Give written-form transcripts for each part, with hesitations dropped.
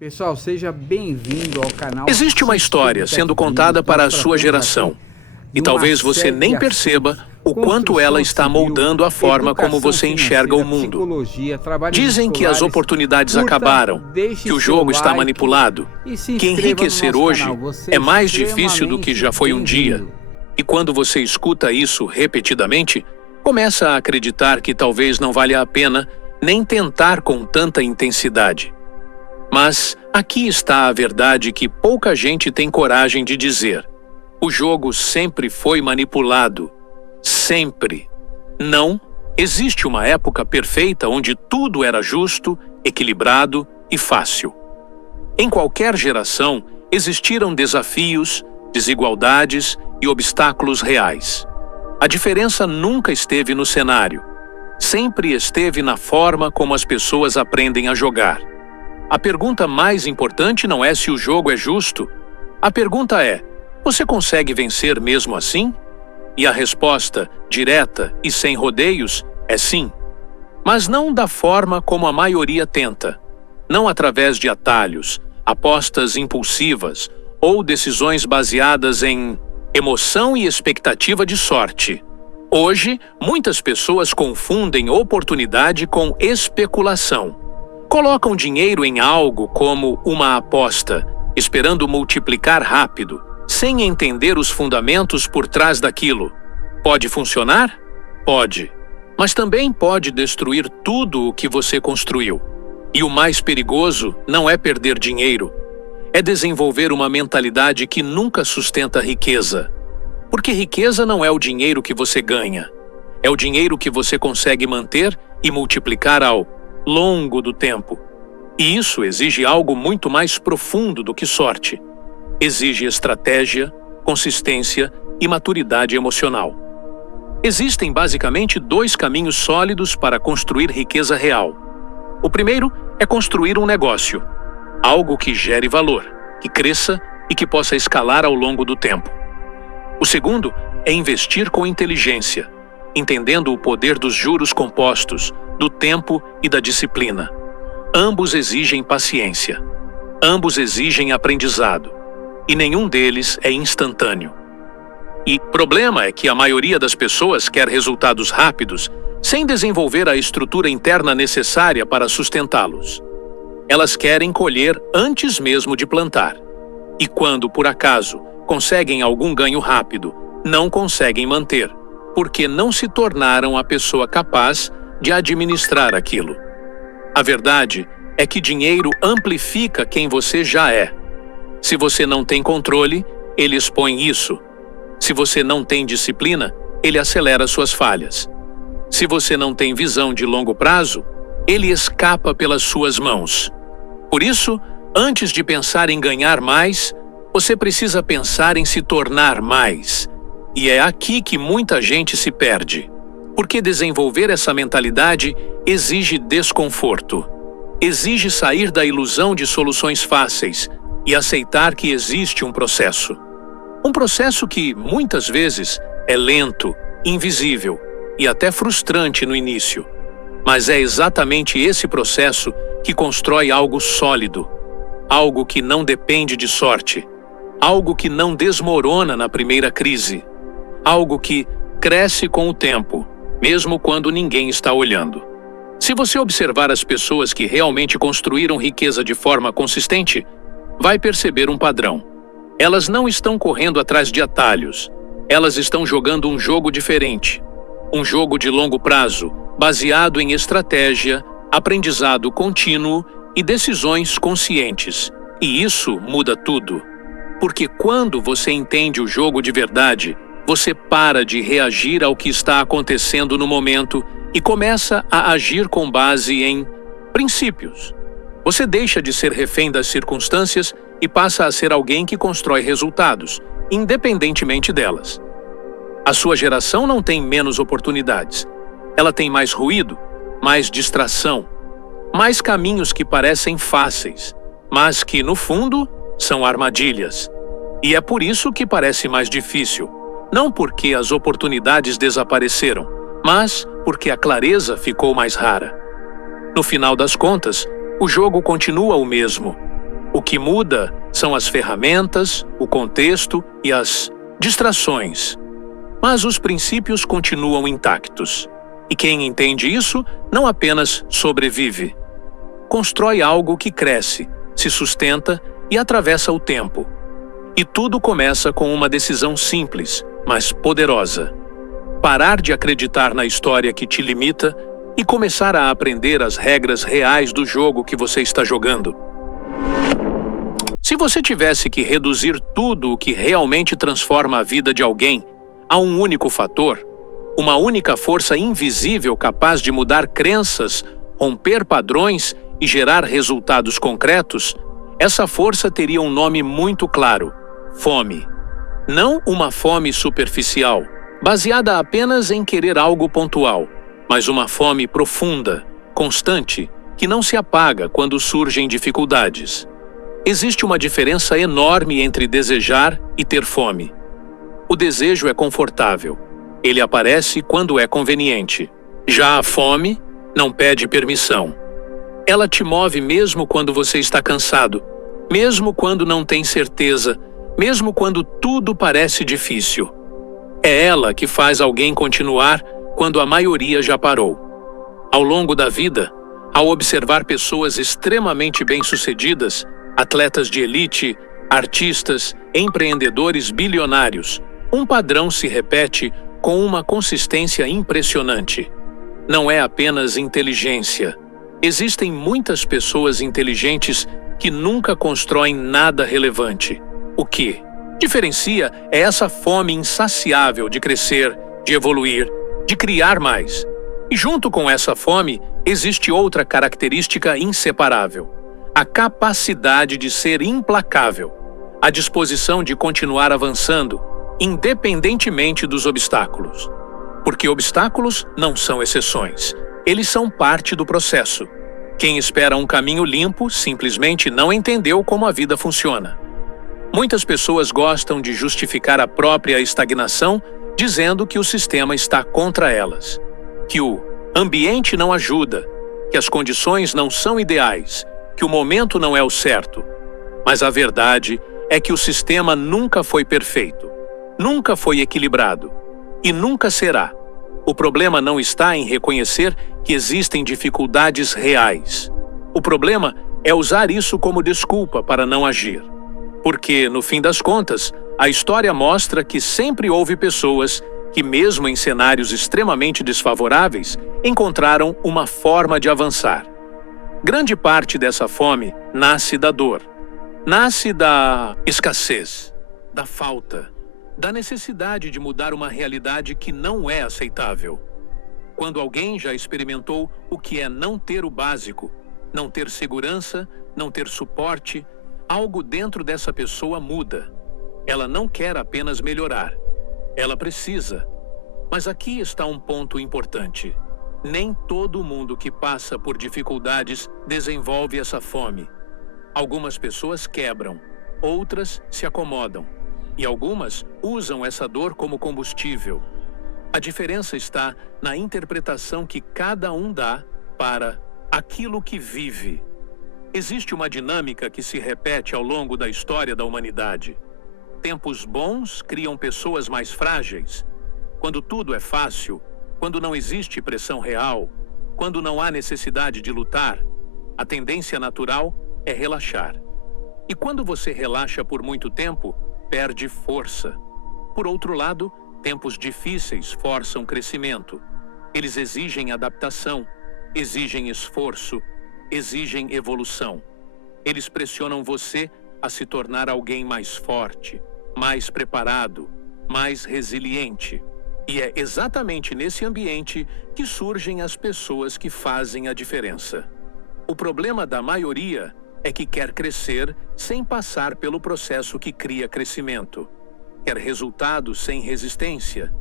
Pessoal, seja bem-vindo ao canal. Existe uma história sendo contada para a sua geração, e talvez você nem perceba o quanto ela está moldando a forma como você enxerga o mundo. Dizem que as oportunidades acabaram, que o jogo está manipulado, que enriquecer hoje é mais difícil do que já foi um dia. E quando você escuta isso repetidamente, começa a acreditar que talvez não valha a pena nem tentar com tanta intensidade. Mas aqui está a verdade que pouca gente tem coragem de dizer. O jogo sempre foi manipulado. Sempre. Não existe uma época perfeita onde tudo era justo, equilibrado e fácil. Em qualquer geração, existiram desafios, desigualdades e obstáculos reais. A diferença nunca esteve no cenário. Sempre esteve na forma como as pessoas aprendem a jogar. A pergunta mais importante não é se o jogo é justo. A pergunta é: você consegue vencer mesmo assim? E a resposta, direta e sem rodeios, é sim. Mas não da forma como a maioria tenta. Não através de atalhos, apostas impulsivas ou decisões baseadas em emoção e expectativa de sorte. Hoje, muitas pessoas confundem oportunidade com especulação. Colocam dinheiro em algo como uma aposta, esperando multiplicar rápido, sem entender os fundamentos por trás daquilo. Pode funcionar? Pode. Mas também pode destruir tudo o que você construiu. E o mais perigoso não é perder dinheiro. É desenvolver uma mentalidade que nunca sustenta riqueza. Porque riqueza não é o dinheiro que você ganha. É o dinheiro que você consegue manter e multiplicar ao longo do tempo. E isso exige algo muito mais profundo do que sorte. Exige estratégia, consistência e maturidade emocional. Existem basicamente dois caminhos sólidos para construir riqueza real. O primeiro é construir um negócio, algo que gere valor, que cresça e que possa escalar ao longo do tempo. O segundo é investir com inteligência, entendendo o poder dos juros compostos, do tempo e da disciplina. Ambos exigem paciência. Ambos exigem aprendizado. E nenhum deles é instantâneo. E o problema é que a maioria das pessoas quer resultados rápidos, sem desenvolver a estrutura interna necessária para sustentá-los. Elas querem colher antes mesmo de plantar. E quando, por acaso, conseguem algum ganho rápido, não conseguem manter, porque não se tornaram a pessoa capaz de administrar aquilo. A verdade é que dinheiro amplifica quem você já é. Se você não tem controle, ele expõe isso. Se você não tem disciplina, ele acelera suas falhas. Se você não tem visão de longo prazo, ele escapa pelas suas mãos. Por isso, antes de pensar em ganhar mais, você precisa pensar em se tornar mais. E é aqui que muita gente se perde. Porque desenvolver essa mentalidade exige desconforto. Exige sair da ilusão de soluções fáceis e aceitar que existe um processo. Um processo que, muitas vezes, é lento, invisível e até frustrante no início. Mas é exatamente esse processo que constrói algo sólido, algo que não depende de sorte, algo que não desmorona na primeira crise, algo que cresce com o tempo, mesmo quando ninguém está olhando. Se você observar as pessoas que realmente construíram riqueza de forma consistente, vai perceber um padrão. Elas não estão correndo atrás de atalhos. Elas estão jogando um jogo diferente. Um jogo de longo prazo, baseado em estratégia, aprendizado contínuo e decisões conscientes. E isso muda tudo. Porque quando você entende o jogo de verdade, você para de reagir ao que está acontecendo no momento e começa a agir com base em princípios. Você deixa de ser refém das circunstâncias e passa a ser alguém que constrói resultados, independentemente delas. A sua geração não tem menos oportunidades. Ela tem mais ruído, mais distração, mais caminhos que parecem fáceis, mas que, no fundo, são armadilhas. E é por isso que parece mais difícil. Não porque as oportunidades desapareceram, mas porque a clareza ficou mais rara. No final das contas, o jogo continua o mesmo. O que muda são as ferramentas, o contexto e as distrações. Mas os princípios continuam intactos. E quem entende isso não apenas sobrevive. Constrói algo que cresce, se sustenta e atravessa o tempo. E tudo começa com uma decisão simples, mas poderosa. Parar de acreditar na história que te limita e começar a aprender as regras reais do jogo que você está jogando. Se você tivesse que reduzir tudo o que realmente transforma a vida de alguém a um único fator, uma única força invisível capaz de mudar crenças, romper padrões e gerar resultados concretos, essa força teria um nome muito claro: fome. Não uma fome superficial, baseada apenas em querer algo pontual, mas uma fome profunda, constante, que não se apaga quando surgem dificuldades. Existe uma diferença enorme entre desejar e ter fome. O desejo é confortável. Ele aparece quando é conveniente. Já a fome não pede permissão. Ela te move mesmo quando você está cansado, mesmo quando não tem certeza, mesmo quando tudo parece difícil. É ela que faz alguém continuar quando a maioria já parou. Ao longo da vida, ao observar pessoas extremamente bem-sucedidas, atletas de elite, artistas, empreendedores bilionários, um padrão se repete com uma consistência impressionante. Não é apenas inteligência. Existem muitas pessoas inteligentes que nunca constroem nada relevante. O que diferencia é essa fome insaciável de crescer, de evoluir, de criar mais. E junto com essa fome, existe outra característica inseparável: a capacidade de ser implacável, a disposição de continuar avançando, independentemente dos obstáculos. Porque obstáculos não são exceções, eles são parte do processo. Quem espera um caminho limpo simplesmente não entendeu como a vida funciona. Muitas pessoas gostam de justificar a própria estagnação dizendo que o sistema está contra elas, que o ambiente não ajuda, que as condições não são ideais, que o momento não é o certo. Mas a verdade é que o sistema nunca foi perfeito, nunca foi equilibrado e nunca será. O problema não está em reconhecer que existem dificuldades reais. O problema é usar isso como desculpa para não agir. Porque, no fim das contas, a história mostra que sempre houve pessoas que, mesmo em cenários extremamente desfavoráveis, encontraram uma forma de avançar. Grande parte dessa fome nasce da dor. Nasce da escassez, da falta, da necessidade de mudar uma realidade que não é aceitável. Quando alguém já experimentou o que é não ter o básico, não ter segurança, não ter suporte, algo dentro dessa pessoa muda. Ela não quer apenas melhorar. Ela precisa. Mas aqui está um ponto importante. Nem todo mundo que passa por dificuldades desenvolve essa fome. Algumas pessoas quebram, outras se acomodam, e algumas usam essa dor como combustível. A diferença está na interpretação que cada um dá para aquilo que vive. Existe uma dinâmica que se repete ao longo da história da humanidade. Tempos bons criam pessoas mais frágeis. Quando tudo é fácil, quando não existe pressão real, quando não há necessidade de lutar, a tendência natural é relaxar. E quando você relaxa por muito tempo, perde força. Por outro lado, tempos difíceis forçam crescimento. Eles exigem adaptação, exigem esforço, exigem evolução. Eles pressionam você a se tornar alguém mais forte, mais preparado, mais resiliente. E é exatamente nesse ambiente que surgem as pessoas que fazem a diferença. O problema da maioria é que quer crescer sem passar pelo processo que cria crescimento. Quer resultado sem resistência.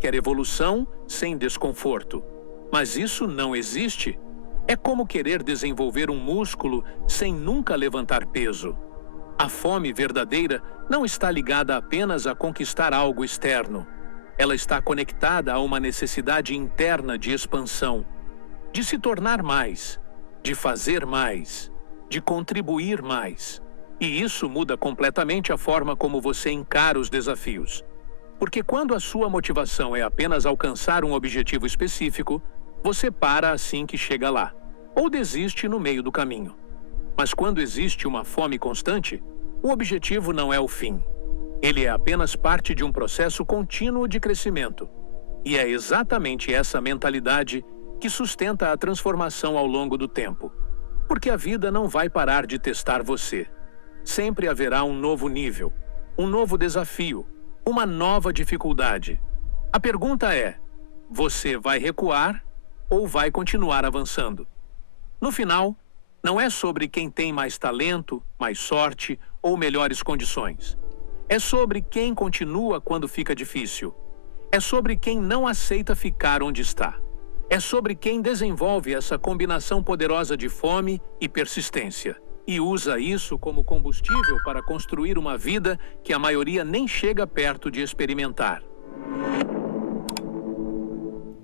Quer evolução sem desconforto. Mas isso não existe. É como querer desenvolver um músculo sem nunca levantar peso. A fome verdadeira não está ligada apenas a conquistar algo externo. Ela está conectada a uma necessidade interna de expansão, de se tornar mais, de fazer mais, de contribuir mais. E isso muda completamente a forma como você encara os desafios. Porque quando a sua motivação é apenas alcançar um objetivo específico, você para assim que chega lá, ou desiste no meio do caminho. Mas quando existe uma fome constante, o objetivo não é o fim. Ele é apenas parte de um processo contínuo de crescimento. E é exatamente essa mentalidade que sustenta a transformação ao longo do tempo. Porque a vida não vai parar de testar você. Sempre haverá um novo nível, um novo desafio, uma nova dificuldade. A pergunta é: você vai recuar ou vai continuar avançando? No final, não é sobre quem tem mais talento, mais sorte ou melhores condições. É sobre quem continua quando fica difícil. É sobre quem não aceita ficar onde está. É sobre quem desenvolve essa combinação poderosa de fome e persistência. E usa isso como combustível para construir uma vida que a maioria nem chega perto de experimentar.